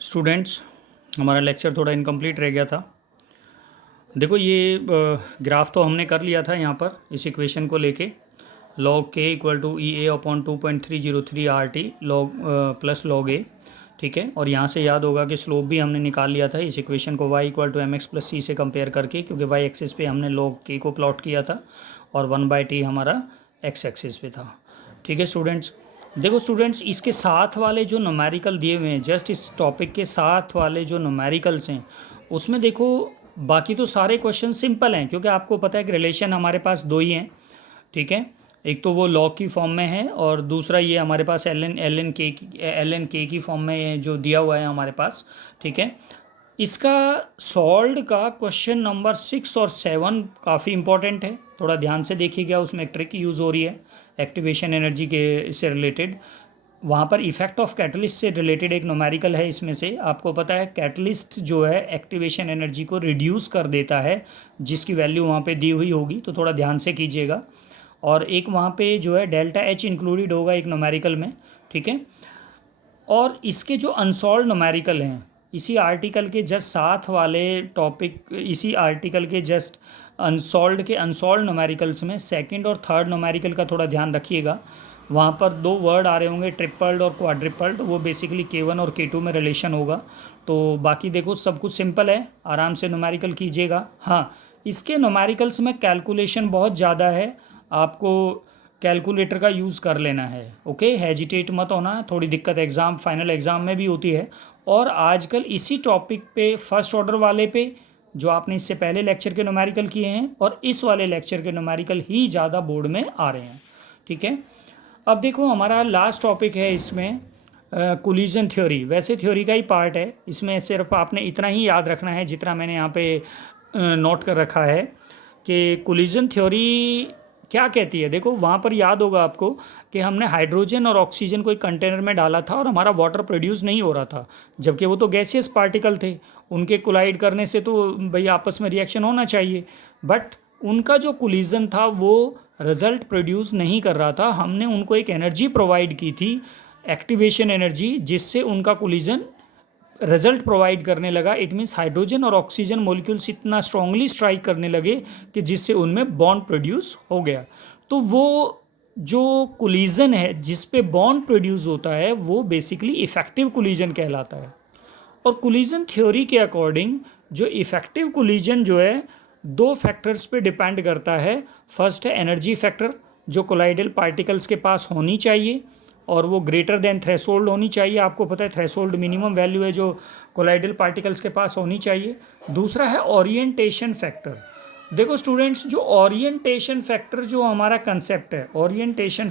Students, हमारा lecture थोड़ा incomplete रह गया था। देखो ये ग्राफ तो हमने कर लिया था यहाँ पर इस इक्वेशन को लेके log k equal to E A upon 2.303 R T log plus log A. ठीक है, और यहाँ से याद होगा कि स्लोप भी हमने निकाल लिया था इस इक्वेशन को y equal to M X plus C से कंपेयर करके, क्योंकि y एक्सिस पे हमने log k को प्लॉट किया था और 1/t हमारा x एक्सिस पे था। ठीक है स्टूडेंट्स, देखो स्टूडेंट्स, इसके साथ वाले जो न्यूमेरिकल दिए हुए हैं, जस्ट इस टॉपिक के साथ वाले जो न्यूमेरिकल्स हैं उसमें देखो बाकी तो सारे क्वेश्चन सिंपल हैं, क्योंकि आपको पता है कि रिलेशन हमारे पास दो ही हैं। ठीक है, एक तो वो लॉग की फॉर्म में है और दूसरा ये हमारे पास एल एन के की फॉर्म में जो दिया हुआ है हमारे पास। ठीक है, इसका सॉल्व का क्वेश्चन नंबर 6 और 7 काफ़ी इंपॉर्टेंट है, थोड़ा ध्यान से देखिएगा। उसमें एक ट्रिक यूज़ हो रही है एक्टिवेशन एनर्जी के से रिलेटेड। वहाँ पर इफेक्ट ऑफ कैटलिस्ट से रिलेटेड एक न्यूमेरिकल है। इसमें से आपको पता है कैटलिस्ट जो है एक्टिवेशन एनर्जी को रिड्यूस कर देता है, जिसकी वैल्यू वहाँ पे दी हुई होगी, तो थोड़ा ध्यान से कीजिएगा। और एक वहाँ पे जो है डेल्टा एच इंक्लूडेड होगा एक न्यूमेरिकल में। ठीक है, और इसके जो अनसॉल्व न्यूमेरिकल हैं इसी आर्टिकल के जस्ट साथ वाले टॉपिक, इसी आर्टिकल के जस्ट अनसॉल्व न्यूमेरिकल्स में सेकंड और थर्ड न्यूमेरिकल का थोड़ा ध्यान रखिएगा। वहाँ पर दो वर्ड आ रहे होंगे, ट्रिपल्ड और क्वाड्रिपल्ड, वो बेसिकली K1 और K2 में रिलेशन होगा। तो बाकी देखो सब कुछ सिंपल है, आराम से न्यूमेरिकल कीजिएगा। हाँ, इसके न्यूमेरिकल्स में कैलकुलेशन बहुत ज़्यादा है, आपको कैलकुलेटर का यूज़ कर लेना है। ओके, हेजिटेट मत होना, थोड़ी दिक्कत एग्ज़ाम फाइनल एग्ज़ाम में भी होती है। और आजकल इसी टॉपिक पे फर्स्ट ऑर्डर वाले पे जो आपने इससे पहले लेक्चर के न्यूमेरिकल किए हैं और इस वाले लेक्चर के न्यूमेरिकल ही ज़्यादा बोर्ड में आ रहे हैं। ठीक है, अब देखो हमारा लास्ट टॉपिक है इसमें कोलिजन थ्योरी। वैसे थ्योरी का ही पार्ट है, इसमें सिर्फ आपने इतना ही याद रखना है जितना मैंने यहाँ पे नोट कर रखा है कि कोलिजन थ्योरी क्या कहती है। देखो वहाँ पर याद होगा आपको कि हमने हाइड्रोजन और ऑक्सीजन को एक कंटेनर में डाला था और हमारा वाटर प्रोड्यूस नहीं हो रहा था, जबकि वो तो गैसियस पार्टिकल थे। उनके कोलाइड करने से तो भाई आपस में रिएक्शन होना चाहिए, बट उनका जो कोलिजन था वो रिजल्ट प्रोड्यूस नहीं कर रहा था। हमने उनको एक एनर्जी प्रोवाइड की थी, एक्टिवेशन एनर्जी, जिससे उनका कोलिजन रिजल्ट प्रोवाइड करने लगा। इट मीन्स हाइड्रोजन और ऑक्सीजन मॉलिक्यूल्स इतना स्ट्रांगली स्ट्राइक करने लगे कि जिससे उनमें बॉन्ड प्रोड्यूस हो गया। तो वो जो कोलिजन है जिस पे बॉन्ड प्रोड्यूस होता है वो बेसिकली इफेक्टिव कोलिजन कहलाता है। और कोलिजन थ्योरी के अकॉर्डिंग जो इफेक्टिव कोलिजन जो है दो फैक्टर्स पे डिपेंड करता है। फर्स्ट है एनर्जी फैक्टर, जो कोलाइडल पार्टिकल्स के पास होनी चाहिए और वो ग्रेटर देन थ्रेशोल्ड होनी चाहिए। आपको पता है थ्रेशोल्ड मिनिमम वैल्यू है जो कोलाइडल पार्टिकल्स के पास होनी चाहिए। दूसरा है ओरिएंटेशन फैक्टर। देखो स्टूडेंट्स, जो ओरिएंटेशन फैक्टर जो हमारा कंसेप्ट है, ओरिएंटेशन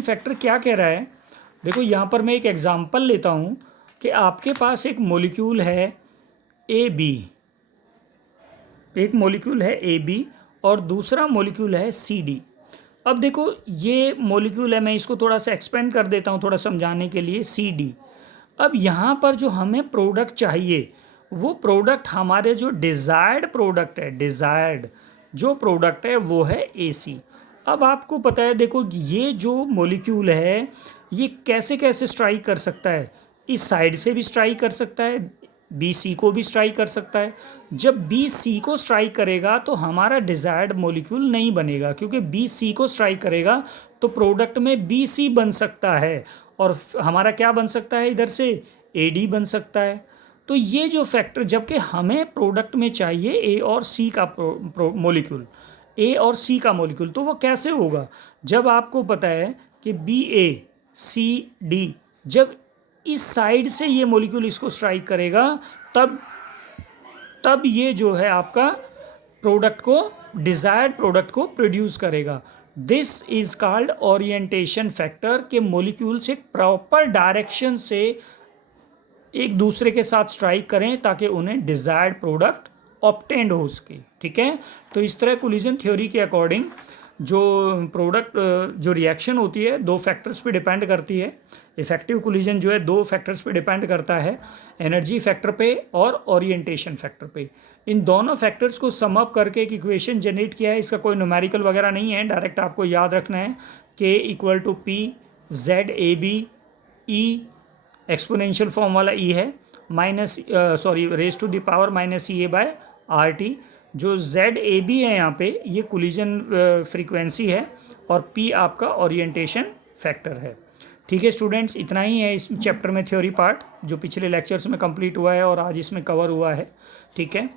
फैक्टर क्या कह रहा है। देखो यहाँ पर मैं एक एग्जांपल लेता हूँ कि आपके पास एक मॉलिक्यूल है ए बी, एक मॉलिक्यूल है ए बी और दूसरा मॉलिक्यूल है सी डी। अब देखो ये मॉलिक्यूल है, मैं इसको थोड़ा सा एक्सपेंड कर देता हूँ थोड़ा समझाने के लिए, सी डी। अब यहाँ पर जो हमें प्रोडक्ट चाहिए वो प्रोडक्ट हमारे जो डिज़ायर्ड प्रोडक्ट है, डिज़ायर्ड जो प्रोडक्ट है वो है ए सी। अब आपको पता है, देखो ये जो मॉलिक्यूल है ये कैसे कैसे स्ट्राइक कर सकता है, इस साइड से भी स्ट्राइक कर सकता है, बी सी को भी स्ट्राइक कर सकता है। जब बी सी को स्ट्राइक करेगा तो हमारा डिज़ायर्ड मॉलिक्यूल नहीं बनेगा, क्योंकि बी सी को स्ट्राइक करेगा तो प्रोडक्ट में बी सी बन सकता है और हमारा क्या बन सकता है, इधर से ए डी बन सकता है। तो ये जो फैक्टर, जबकि हमें प्रोडक्ट में चाहिए ए और सी का मॉलिक्यूल, ए और सी का मॉलिक्यूल, तो वो कैसे होगा जब आपको पता है कि बी ए सी डी, जब इस साइड से ये मॉलिक्यूल इसको स्ट्राइक करेगा तब ये जो है आपका प्रोडक्ट को, डिज़ायर्ड प्रोडक्ट को प्रोड्यूस करेगा। This is called orientation factor, के मॉलिक्यूल्स एक प्रॉपर डायरेक्शन से एक दूसरे के साथ स्ट्राइक करें ताकि उन्हें डिज़ायर्ड प्रोडक्ट ऑब्टेन्ड हो सके। ठीक है, तो इस तरह कोलिजन थ्योरी के अकॉर्डिंग जो प्रोडक्ट, जो रिएक्शन होती है दो फैक्टर्स पे डिपेंड करती है। इफेक्टिव कोलिजन जो है दो फैक्टर्स पे डिपेंड करता है, एनर्जी फैक्टर पे और ओरिएंटेशन फैक्टर पे। इन दोनों फैक्टर्स को सम अप करके एक इक्वेशन जनरेट किया है। इसका कोई न्यूमेरिकल वगैरह नहीं है, डायरेक्ट आपको याद रखना है K equal to P Z A B E exponential form वाला ई है raise to the power minus E A by R T. जो जेड ए बी है यहाँ पे ये कोलिजन फ्रीक्वेंसी है और पी आपका ओरिएंटेशन फैक्टर है। ठीक है स्टूडेंट्स, इतना ही है इस चैप्टर में थ्योरी पार्ट जो पिछले लेक्चर्स में कंप्लीट हुआ है और आज इसमें कवर हुआ है। ठीक है,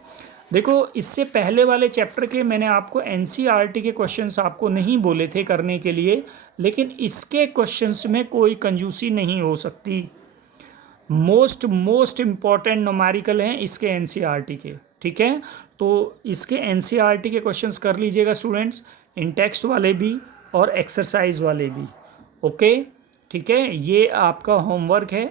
देखो इससे पहले वाले चैप्टर के मैंने आपको एनसीईआरटी के क्वेश्चंस आपको नहीं बोले थे करने के लिए, लेकिन इसके क्वेश्चंस में कोई कंजूसी नहीं हो सकती। मोस्ट इम्पॉर्टेंट न्यूमेरिकल हैं इसके एनसीईआरटी के। ठीक है, तो इसके एनसीईआरटी के क्वेश्चंस कर लीजिएगा स्टूडेंट्स, इन टेक्स्ट वाले भी और एक्सरसाइज वाले भी। ओके, ठीक है, ये आपका होमवर्क है।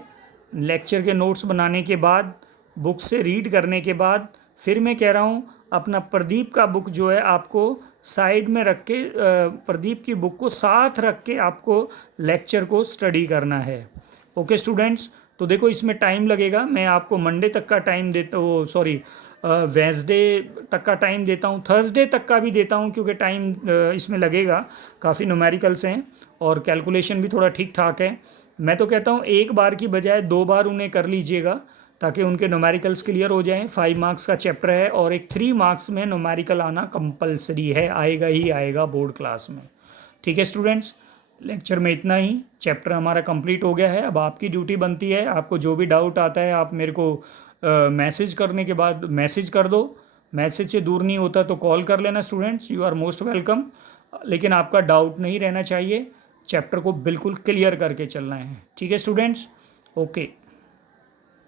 लेक्चर के नोट्स बनाने के बाद, बुक से रीड करने के बाद, फिर मैं कह रहा हूँ अपना प्रदीप का बुक जो है आपको साइड में रख के, प्रदीप की बुक को साथ रख के आपको लेक्चर को स्टडी करना है। ओके स्टूडेंट्स, तो देखो इसमें टाइम लगेगा, मैं आपको मंडे तक का टाइम देता हूँ, सॉरी वेंसडे तक का टाइम देता हूँ, थर्सडे तक का भी देता हूँ क्योंकि टाइम इसमें लगेगा, काफ़ी न्यूमेरिकल्स हैं और कैलकुलेशन भी थोड़ा ठीक ठाक है। मैं तो कहता हूँ एक बार की बजाय 2 बार उन्हें कर लीजिएगा ताकि उनके न्यूमेरिकल्स क्लियर हो जाएं। 5 मार्क्स का चैप्टर है और एक 3 मार्क्स में न्यूमेरिकल आना कंपलसरी है, आएगा ही आएगा बोर्ड क्लास में। ठीक है स्टूडेंट्स, लेक्चर में इतना ही, चैप्टर हमारा कंप्लीट हो गया है। अब आपकी ड्यूटी बनती है, आपको जो भी डाउट आता है आप मेरे को मैसेज करने के बाद मैसेज कर दो। मैसेज से दूर नहीं होता तो कॉल कर लेना students, you are most welcome. लेकिन आपका डाउट नहीं रहना चाहिए, चैप्टर को बिल्कुल क्लियर करके चलना है। ठीक है स्टूडेंट्स, ओके।